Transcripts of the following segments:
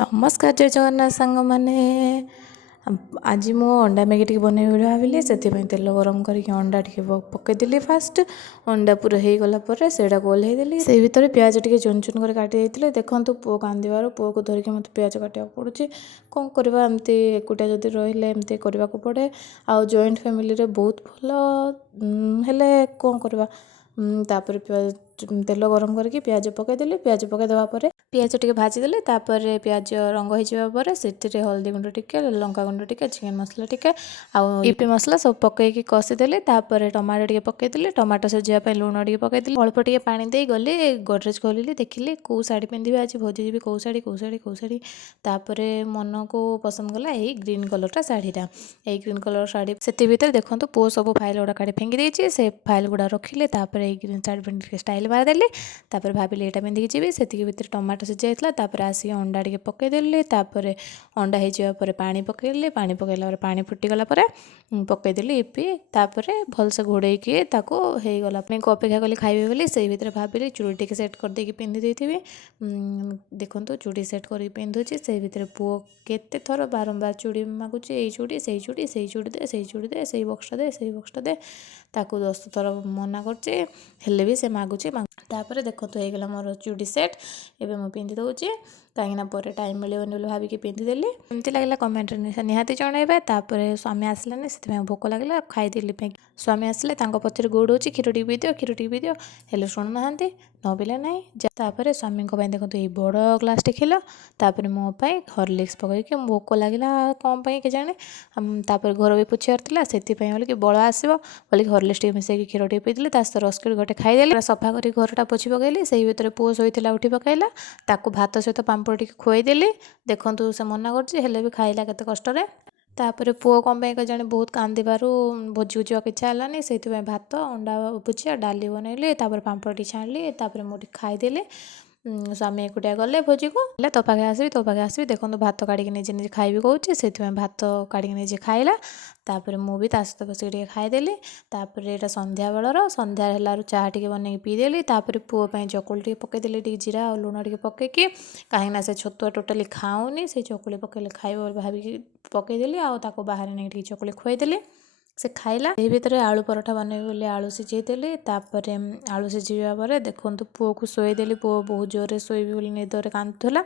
नमस्कार जय जगन्नाथ सांग मैंने आज मु अंडा मैगी टी बनैबी बोली भाविली से तेल गरम करके अंडा टी पकईदेली फास्ट अंडा पूरा हो गला से ओल्लैदेली से भितर प्याज टी चुन चुन कर काटी देखो पुओ कांदार पुओ को धरिकी मत प्याज काटा पड़ुଛି कौन करवा एमती एकुटिया जदि रहिले एमती करने को पड़े आ जॉइंट फैमिली रे बहुत भल हेले कौन करवा तापर तेल गरम करके प्याज पकईदेली प्याज पकईदेवा पियाज टे भाजीदेली पियाज रंग हो से हल्दी गुंड टिके लंका गुंड टिके चिकेन मसला टिके आउ इपी मसला सब पकईकी कषिदेली टमाटो टे पकईदेली टमाटो सिझापी लुण टे पकईदेली अल्प टे पानी दे गली गडरेज खोलिली देखिली कौ शाढ़ी पिंधि आज भोजी जी कौ शाढ़ी मन को पसंद गला यही ग्रीन कलर शाढ़ीटा यही ग्रीन कलर शाढ़ी से भितर देखो पुओ सब फाइल गुड़ा काटी फेंकी देती से फाइल गुड़ा रखिले ग्रीन शाढ़ी पिंधि स्टाइल मारिदेली भाविली यहाँ पिंधिकी जी से भितर टमाटो सिझा होता आसिक अंडा टे पकईदेली अंडा हो पानी पकईली पानी पकईला पानी फुटीगला पकईदेली इपी भलसे घोड़ेकी होगला को अपेक्षा कली खाइबे बोली से भितर भाविली चूड़ी टे सेट करदेकी पिंधि देथिबी देखो चूड़ी सेट कर पिंधुची से भितर पुओ केते थर बारंबार चूड़ी मागुची यही चूड़ी से चूड़ी से चूड़ी दे से चूड़ी दे से बक्सटा दे से बक्सटा दे ताकू 10 थर मना कर भी से मागुची तापर देखो होगला मोर चूड़ी सेट एबे मु पिंधि दउची कहीं पर टाइम मिलबनी बोली भाविकी पिंधिदेली एमती लगे कमेंट निहाती जनइबे स्वामी आसलानी से भोक लगे खाईदेली स्वामी आसले पचर गोड़ौची क्षीर टी पी दियो हेल्ले शुणु ना न पिले ना स्वामी देखो ये बड़ ग्लास टे खिल मोपाई हॉर्लिक्स पकईकि भोक लगे कौन के जाने घर भी पोछार था से बोल बल आसो बोल हॉर्लिक्स टे मिसेक क्षीर टे पीदेली रस्किट गोटे खाईदेली सफा कर घरटा पोछि पकईली से भितर पुओ शोला उठी पकईला भात सहित पांपड़ टी खुआईदेली देखु से मना कर भी खाइला केते कष्ट तापर पुओ कौन जाने बहुत कांदारू भोजी को जावाक इच्छा है से भात अंडा भुजिया डाली बनैली पांपड़ टी छाणी मुझे खाईदेली स्वामी एकुटिया गले भोजी को तो पाखे आसबि देखो भात काढ़ी निजे निजे खाइबी कौचे से भात काढ़ी निजे खाइला मुझे सहित बस खाईदेली यहाँ संध्या बेलर संध्या है चाह टे बन पीदेली पुओं चकुली टे पकईदेली टे जीरा और लुण टे पकईकी कहीं से छतुआ टोटाली खाऊनी से चकुली पकईले खाइब भाविकी पकईदेली बाहर नहीं चकुली खुआईदेली से खाइला यही भितर आलू पराठा बनैबी बोली आलू सिझेदेली आलू सिझा पर देखो पुओ को शोदेली पुओ बहुत जोर शोबी बोली निदरे कांदुला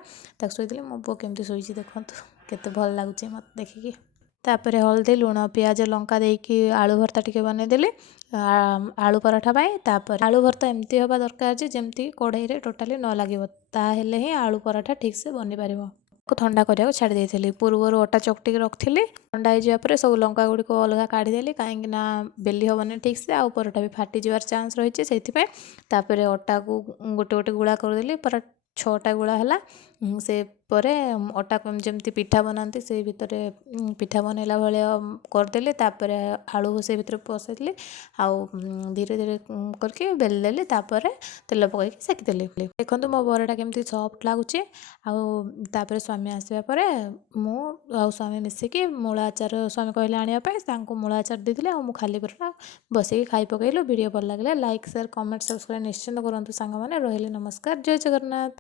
शोदेली मो पुओ केमती शोची देखो केते भल लगुच मत देखिकी हल्दी लुण पियाज लंका देकी आलू भर्ता टिके बनईदेली आलू पराठा आलू भर्ता एमती हवा दरकार जमती कढ़ाई रे टोटाली न लगे ताहेले ही आलू पराठा ठीक से बनी पारिबो ठंडा करिया छाड़ी देइथिली पूर्वर अटा चकटी रखिली ठंडा हो सब लंका गुड़ी को अलग काढ़ीदेली कहीं बेली हेनी ठीक से आउ पराठा भी फाटी जबार चान्स रही से अटा को गोटे गोटे गुड़ा करदेली पर 6टा गुड़ा है से अटा जमती पिठा बनाती से भितर पिठा बनैला भाया करदेली आलू से भितर पसैली आउ धीरे धीरे करके बेलदेली तेल पकईकि सेकिदेली देखो मो बराटा केमती सफ्ट लगुच आउ स्वामी आसवा मु स्वामी मिसिकी मूला आचार स्वामी कहले आने मूला आचार देती मुझे खाली पेट बस खाई पकईलु वीडियो भल लगे लाइक शेयर कमेंट सब्सक्राइब निश्चिंत करूँ सांग मैंने रही नमस्कार जय जगन्नाथ।